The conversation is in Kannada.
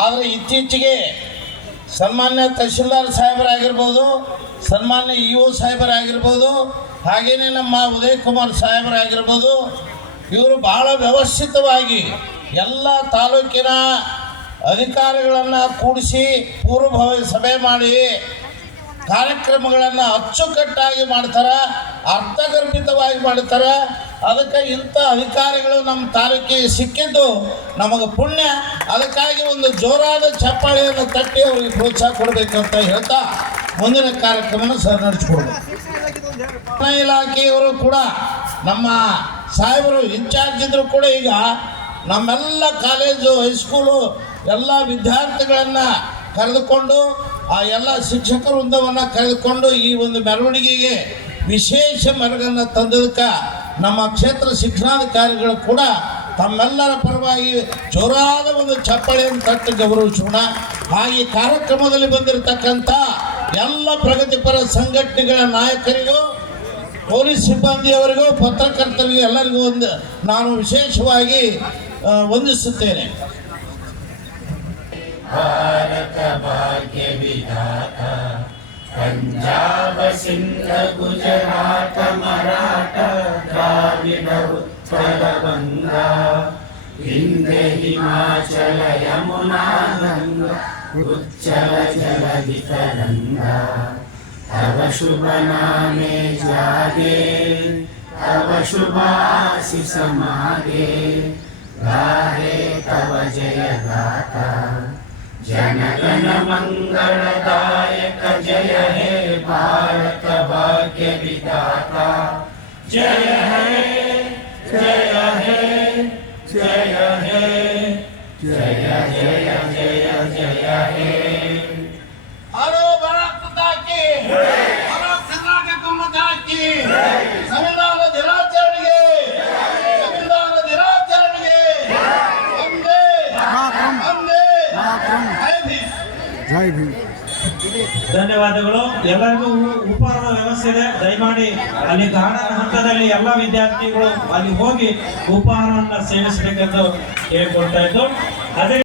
ಆದರೆ ಇತ್ತೀಚೆಗೆ ಸನ್ಮಾನ್ಯ ತಹಶೀಲ್ದಾರ್ ಸಾಹೇಬರಾಗಿರ್ಬೋದು, ಸನ್ಮಾನ್ಯ ಇ ಒ ಸಾಹೇಬರಾಗಿರ್ಬೋದು ಹಾಗೆಯೇ ನಮ್ಮ ಉದಯ್ ಕುಮಾರ್ ಸಾಹೇಬರಾಗಿರ್ಬೋದು, ಇವರು ಭಾಳ ವ್ಯವಸ್ಥಿತವಾಗಿ ಎಲ್ಲ ತಾಲೂಕಿನ ಅಧಿಕಾರಿಗಳನ್ನು ಕೂಡಿಸಿ ಪೂರ್ವಭಾವಿ ಸಭೆ ಮಾಡಿ ಕಾರ್ಯಕ್ರಮಗಳನ್ನು ಅಚ್ಚುಕಟ್ಟಾಗಿ ಮಾಡ್ತಾರೆ ಅರ್ಥಗರ್ಭಿತವಾಗಿ ಮಾಡ್ತಾರೆ. ಅದಕ್ಕೆ ಇಂಥ ಅಧಿಕಾರಿಗಳು ನಮ್ಮ ತಾಲೂಕಿಗೆ ಸಿಕ್ಕಿದ್ದು ನಮಗೆ ಪುಣ್ಯ. ಅದಕ್ಕಾಗಿ ಒಂದು ಜೋರಾದ ಚಪ್ಪಾಳೆಯನ್ನು ತಟ್ಟಿ ಅವರಿಗೆ ಪ್ರೋತ್ಸಾಹ ಅಂತ ಹೇಳ್ತಾ ಮುಂದಿನ ಕಾರ್ಯಕ್ರಮನ ಸರ್ ನಡೆಸ್ಕೊಡ್ಬೇಕು. ಇಲಾಖೆಯವರು ಕೂಡ ನಮ್ಮ ಸಾಹೇಬರು ಇನ್ಚಾರ್ಜ್ ಇದ್ದರೂ ಕೂಡ ಈಗ ನಮ್ಮೆಲ್ಲ ಕಾಲೇಜು, ಹೈಸ್ಕೂಲು ಎಲ್ಲ ವಿದ್ಯಾರ್ಥಿಗಳನ್ನು ಕರೆದುಕೊಂಡು, ಆ ಎಲ್ಲ ಶಿಕ್ಷಕ ವೃಂದವನ್ನು ಕರೆದುಕೊಂಡು ಈ ಒಂದು ಮೆರವಣಿಗೆಗೆ ವಿಶೇಷ ಮೆರಗನ್ನು ತಂದದಕ್ಕೆ ನಮ್ಮ ಕ್ಷೇತ್ರ ಶಿಕ್ಷಣಾಧಿಕಾರಿಗಳು ಕೂಡ ತಮ್ಮೆಲ್ಲರ ಪರವಾಗಿ ಜೋರಾದ ಒಂದು ಚಪ್ಪಳೆಯನ್ನು ತಟ್ಟು ಗೌರವಿಸೋಣ. ಹಾಗೆ ಕಾರ್ಯಕ್ರಮದಲ್ಲಿ ಬಂದಿರತಕ್ಕಂಥ ಎಲ್ಲ ಪ್ರಗತಿಪರ ಸಂಘಟನೆಗಳ ನಾಯಕರಿಗೂ, ಪೊಲೀಸ್ ಸಿಬ್ಬಂದಿಯವರಿಗೂ, ಪತ್ರಕರ್ತರಿಗೂ ಎಲ್ಲರಿಗೂ ಒಂದು ನಾನು ವಿಶೇಷವಾಗಿ ವಂದಿಸುತ್ತೇನೆ. ಭಾರತ ಭಾಗ್ಯ ವಿಧಾತ, ಪಂಜಾಬ ಸಿಂಧ ಗುಜರಾತ ಮರಾಠ ङ्गा इन्दे हिमाचल यमुनातन तव शुभनामे जाहे तव शुभाशिषमारे तव जय गाता जनगणमङ्गलदायक जय हे भारत भाग्यविदाता जय है जय है जय है जय जय जय जय है हरो भारत माता की ಧನ್ಯವಾದಗಳು. ಎಲ್ಲರಿಗೂ ಉಪಹಾರದ ವ್ಯವಸ್ಥೆ ಇದೆ. ದಯಮಾಡಿ ಅಲ್ಲಿ ಗಾರ್ಡನ್ ಹಂತದಲ್ಲಿ ಎಲ್ಲ ವಿದ್ಯಾರ್ಥಿಗಳು ಅಲ್ಲಿ ಹೋಗಿ ಉಪಹಾರವನ್ನು ಸೇವಿಸಬೇಕೆಂದು ಹೇಳ್ಕೊಡ್ತಾ ಇದ್ದು, ಅದೇ